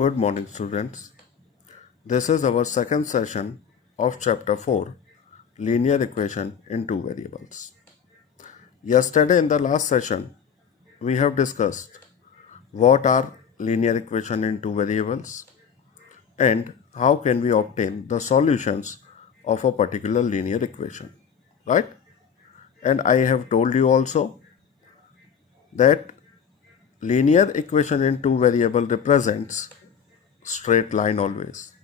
Good morning, students. This is our second session of Chapter 4 Linear Equation in Two Variables. Yesterday, in the last session, we have discussed what are linear equation in two variables and how can we obtain the solutions of a particular linear equation, right? And I have told you also that linear equation in two variable represents straight line always.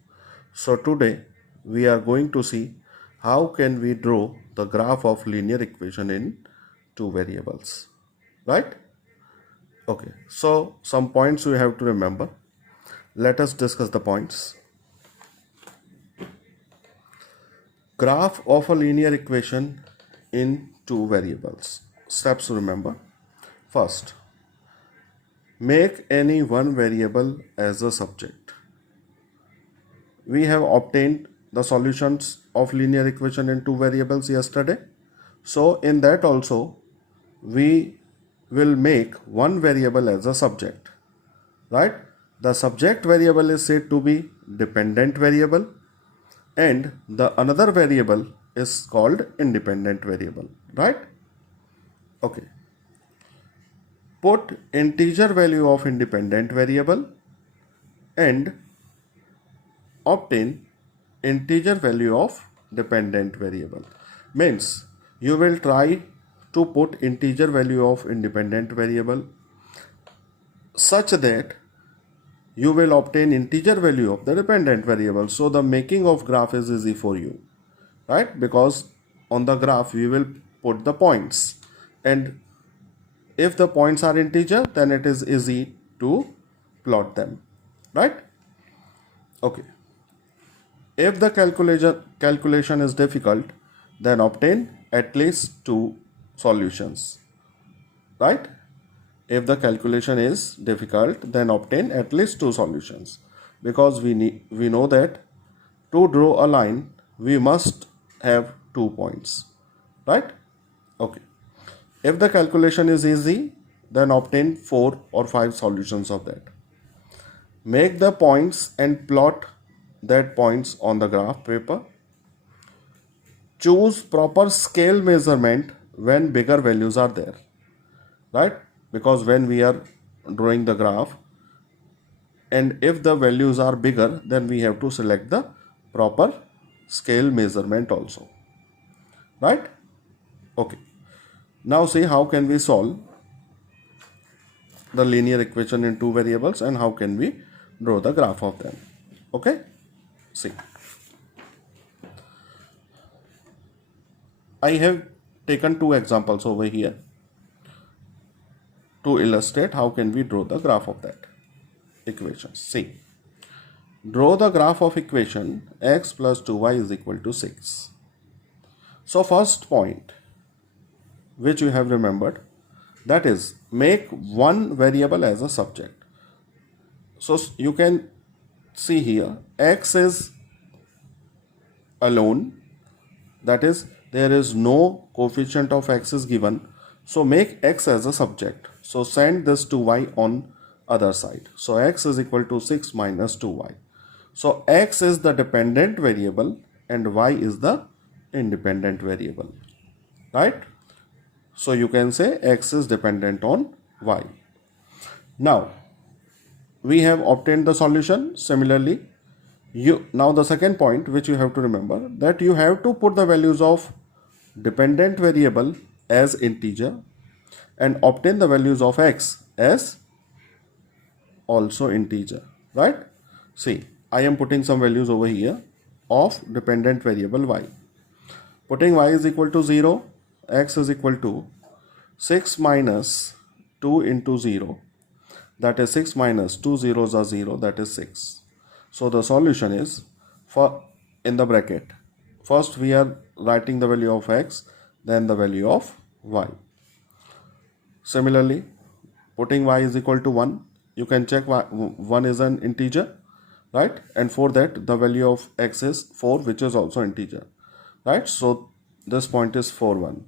So today we are going to see how can we draw the graph of linear equation in two variables, right? Okay, so some points we have to remember. Let us discuss the points. Graph of a linear equation in two variables. Steps to remember. First, make any one variable as a subject. We have obtained the solutions of linear equation in two variables yesterday. So in that also we will make one variable as a subject, right? The subject variable is said to be dependent variable and the another variable is called independent variable, right? Okay. Put integer value of independent variable and obtain integer value of dependent variable. Means you will try to put integer value of independent variable such that you will obtain integer value of the dependent variable. So the making of graph is easy for you, right? Because on the graph we will put the points, and if the points are integer then it is easy to plot them, right? Okay. If the calculation is difficult, then obtain at least two solutions, right? If the calculation is difficult, then obtain at least two solutions, because we know that to draw a line we must have 2 points, right? Okay. If the calculation is easy, then obtain 4 or 5 solutions of that. Make the points and plot that points on the graph paper. Choose proper scale measurement when bigger values are there, right? Because when we are drawing the graph and if the values are bigger, then we have to select the proper scale measurement also, right? Okay. Now see how can we solve the linear equation in two variables and how can we draw the graph of them. Okay. See, I have taken two examples over here to illustrate how can we draw the graph of that equation. See, draw the graph of equation x plus 2y is equal to 6. So first point which you have remembered, that is make one variable as a subject. So you can see here x is alone, that is there is no coefficient of x is given, so make x as a subject. So send this to y on other side. So x is equal to 6 minus 2y. So x is the dependent variable and y is the independent variable, right? So you can say x is dependent on y. Now we have obtained the solution. Similarly, now the second point which you have to remember, that you have to put the values of dependent variable as integer and obtain the values of x as also integer, right? See, I am putting some values over here of dependent variable y. Putting y is equal to 0, x is equal to 6 minus 2 into 0, that is 6 minus 2 zeros are 0, that is 6. So the solution is, for in the bracket, first we are writing the value of x, then the value of y. Similarly, putting y is equal to 1, you can check 1 is an integer, right? And for that the value of x is 4, which is also integer, right? So this point is 4, 1.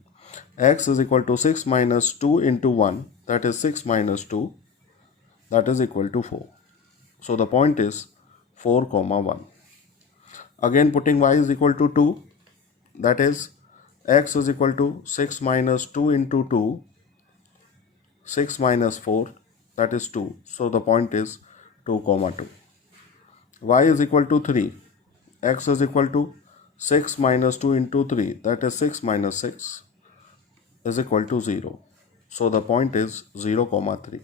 X is equal to 6 minus 2 into 1, that is 6 minus 2, that is equal to 4. So the point is 4 comma 1. Again putting y is equal to 2, that is x is equal to 6 minus 2 into 2, 6 minus 4, that is 2. So the point is 2 comma 2. Y is equal to 3, x is equal to 6 minus 2 into 3, that is 6 minus 6 is equal to 0. So the point is 0 comma 3.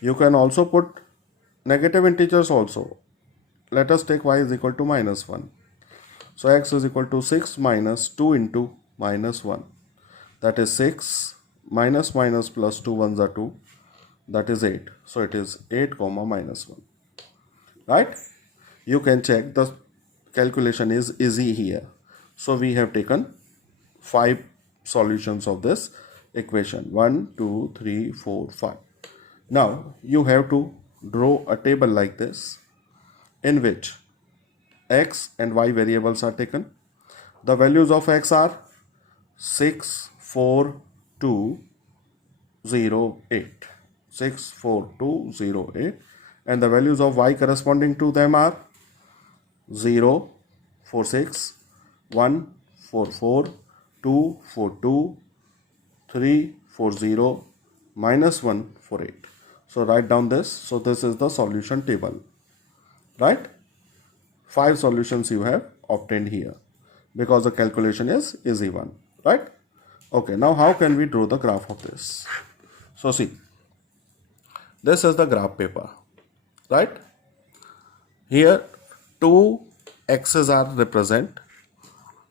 You can also put negative integers also. Let us take y is equal to minus 1. So x is equal to 6 minus 2 into minus 1. That is 6 minus minus plus 2 ones are 2. That is 8. So it is 8 comma minus 1. Right? You can check the calculation is easy here. So we have taken 5 solutions of this equation. 1, 2, 3, 4, 5. Now you have to draw a table like this in which x and y variables are taken. The values of x are 6, 4, 2, 0, 8. 6, 4, 2, 0, 8. And the values of y corresponding to them are 0, 4, 6, 1, 4, 4, 2, 4, 2, 3, 4, 0, minus 1, 4, 8. So write down this. So this is the solution table. Right? 5 solutions you have obtained here because the calculation is easy one. Right? Okay, now how can we draw the graph of this? So see, this is the graph paper. Right? Here two axes are represent.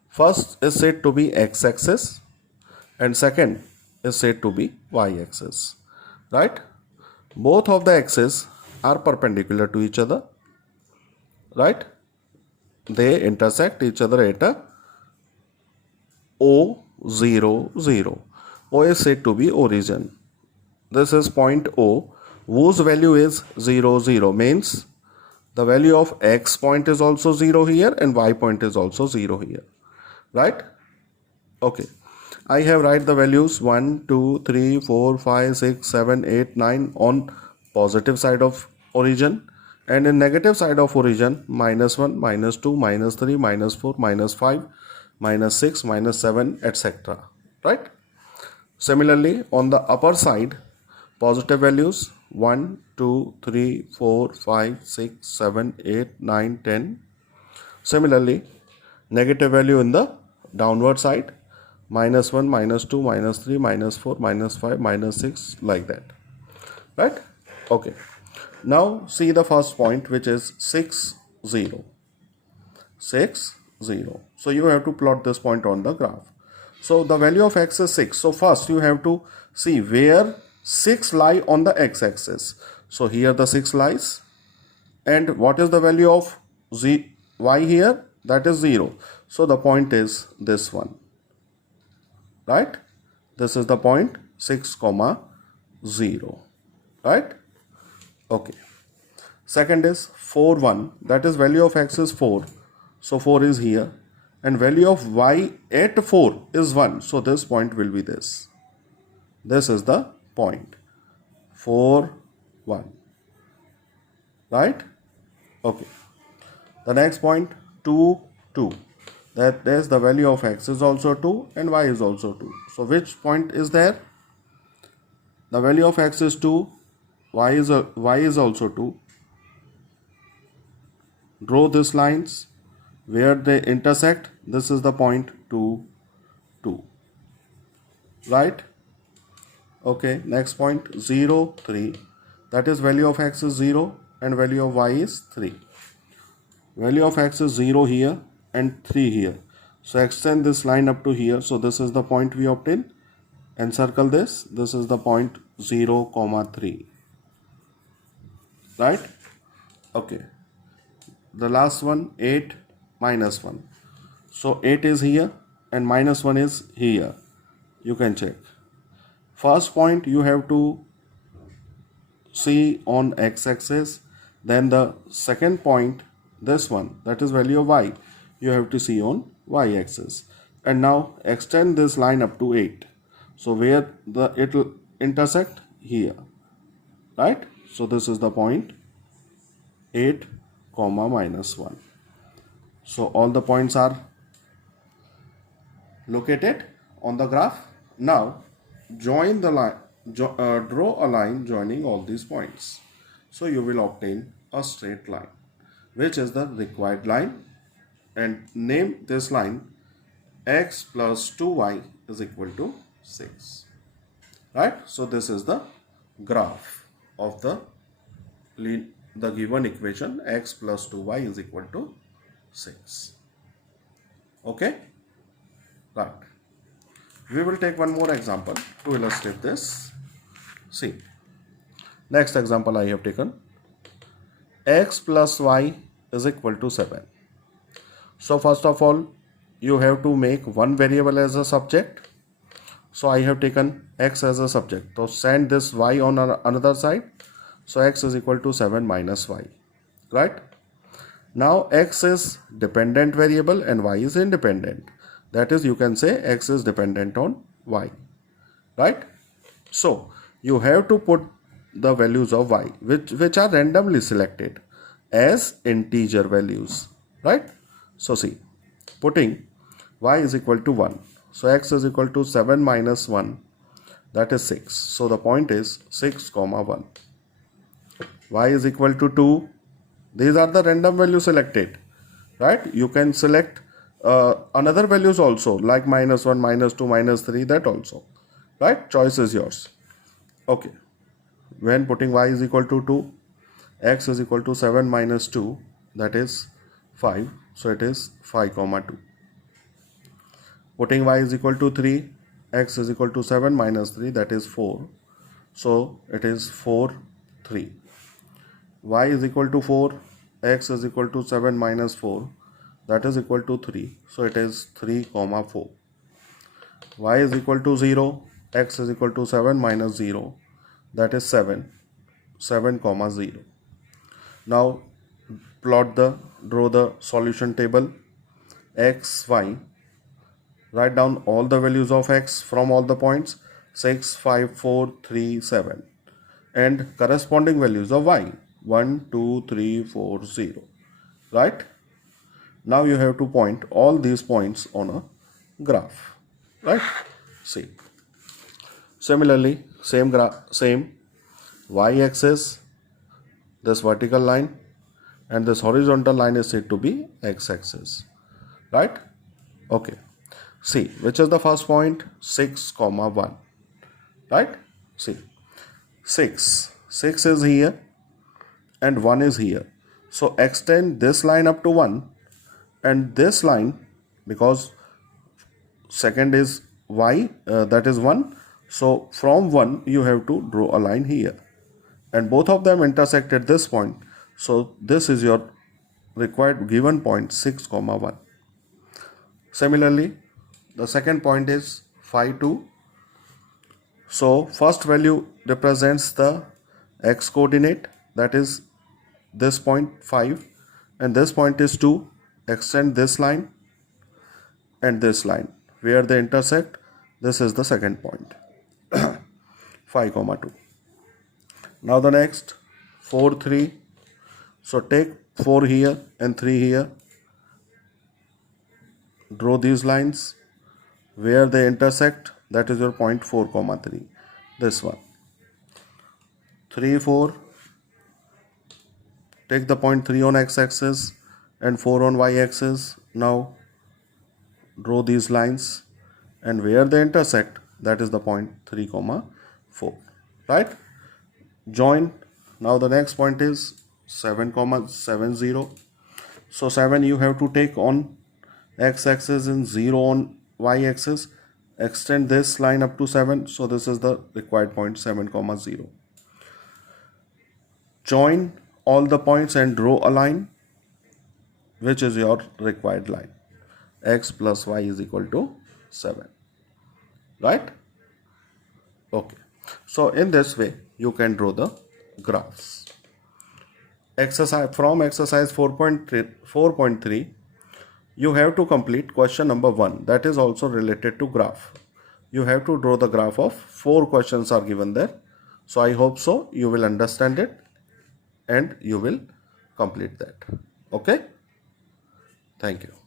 First is said to be x-axis and second is said to be y-axis. Right? Both of the axes are perpendicular to each other. Right? They intersect each other at a O, 0, 0. O is said to be origin. This is point O, whose value is 0, 0. Means the value of x point is also 0 here and y point is also 0 here. Right? Okay. I have write the values 1, 2, 3, 4, 5, 6, 7, 8, 9 on positive side of origin. And in negative side of origin, minus 1, minus 2, minus 3, minus 4, minus 5, minus 6, minus 7, etc. Right? Similarly, on the upper side, positive values 1, 2, 3, 4, 5, 6, 7, 8, 9, 10. Similarly, negative value in the downward side, minus 1, minus 2, minus 3, minus 4, minus 5, minus 6, like that. Right? Okay. Now see the first point, which is 6, 0. 6, 0. So you have to plot this point on the graph. So the value of x is 6. So first you have to see where 6 lie on the x-axis. So here the 6 lies. And what is the value of y here? That is 0. So the point is this one. Right? This is the point 6 comma 0. Right? Okay. Second is 4, 1. That is value of x is 4. So 4 is here. And value of y at 4 is 1. So this point will be this. This is the point. 4, 1. Right? Okay. The next point 2, 2. That is the value of x is also 2 and y is also 2. So which point is there? The value of x is 2. Y is also 2. Draw these lines where they intersect. This is the point 2, 2. Right? Okay. Next point 0, 3. That is value of x is 0 and value of y is 3. Value of x is 0 here and 3 here. So extend this line up to here. So this is the point we obtain and circle this. This is the point 0 comma 3. Right? Okay. The last one 8 minus 1. So 8 is here and minus 1 is here. You can check. First point you have to see on x-axis. Then the second point, this one, that is value of y, you have to see on y-axis. And now extend this line up to 8. So where it will intersect here. Right? So this is the point 8 comma minus 1. So all the points are located on the graph. Now join the line, draw a line joining all these points. So you will obtain a straight line, which is the required line, and name this line x plus 2y is equal to 6. Right? So this is the graph of the given equation x plus 2y is equal to 6. Okay? Right. We will take one more example to illustrate this. See, next example I have taken x plus y is equal to 7. So first of all, you have to make one variable as a subject. So I have taken x as a subject. So send this y on another side. So x is equal to 7 minus y. Right? Now x is dependent variable and y is independent. That is, you can say x is dependent on y. Right? So you have to put the values of y, which are randomly selected as integer values. Right? So see, putting y is equal to 1. So x is equal to 7 minus 1, that is 6. So the point is 6 comma 1. Y is equal to 2. These are the random values selected. Right? You can select another values also, like minus 1, minus 2, minus 3, that also. Right? Choice is yours. Okay. When putting y is equal to 2, x is equal to 7 minus 2, that is 5. So it is 5 comma 2. Putting y is equal to 3, x is equal to 7 minus 3, that is 4. So it is 4, 3. Y is equal to 4, x is equal to 7 minus 4, that is equal to 3. So it is 3 comma 4. Y is equal to 0, x is equal to 7 minus 0, that is 7, 7 comma 0. Now draw the solution table. X, y. Write down all the values of x from all the points 6, 5, 4, 3, 7, and corresponding values of y 1, 2, 3, 4, 0. Right? Now you have to point all these points on a graph. Right? See. Similarly, same y-axis, this vertical line, and this horizontal line is said to be x-axis. Right? Okay. See, which is the first point? 6 comma 1. Right? See, 6 is here and 1 is here. So extend this line up to 1 and this line, because second is y, that is 1. So from 1 you have to draw a line here, and both of them intersect at this point. So this is your required given point 6 comma 1. Similarly, the second point is 5, 2. So first value represents the x coordinate, that is this point 5, and this point is 2. Extend this line and this line. Where they intersect, this is the second point. 5 comma 2. Now the next 4, 3. So take 4 here and 3 here. Draw these lines. Where they intersect, that is your point 4 comma 3. This one. 3, 4. Take the point 3 on x-axis and 4 on y-axis. Now draw these lines, and where they intersect, that is the point 3 comma 4. Right? Join. Now the next point is 7 comma 7, 0. So 7 you have to take on x-axis and 0 on y-axis. Extend this line up to 7. So this is the required point 7 comma 0. Join all the points and draw a line, which is your required line. X plus y is equal to 7. Right? Okay. So in this way you can draw the graphs. From exercise 4.3 you have to complete question number 1, that is also related to graph. You have to draw the graph of 4 questions are given there. So I hope so you will understand it and you will complete that. Okay, thank you.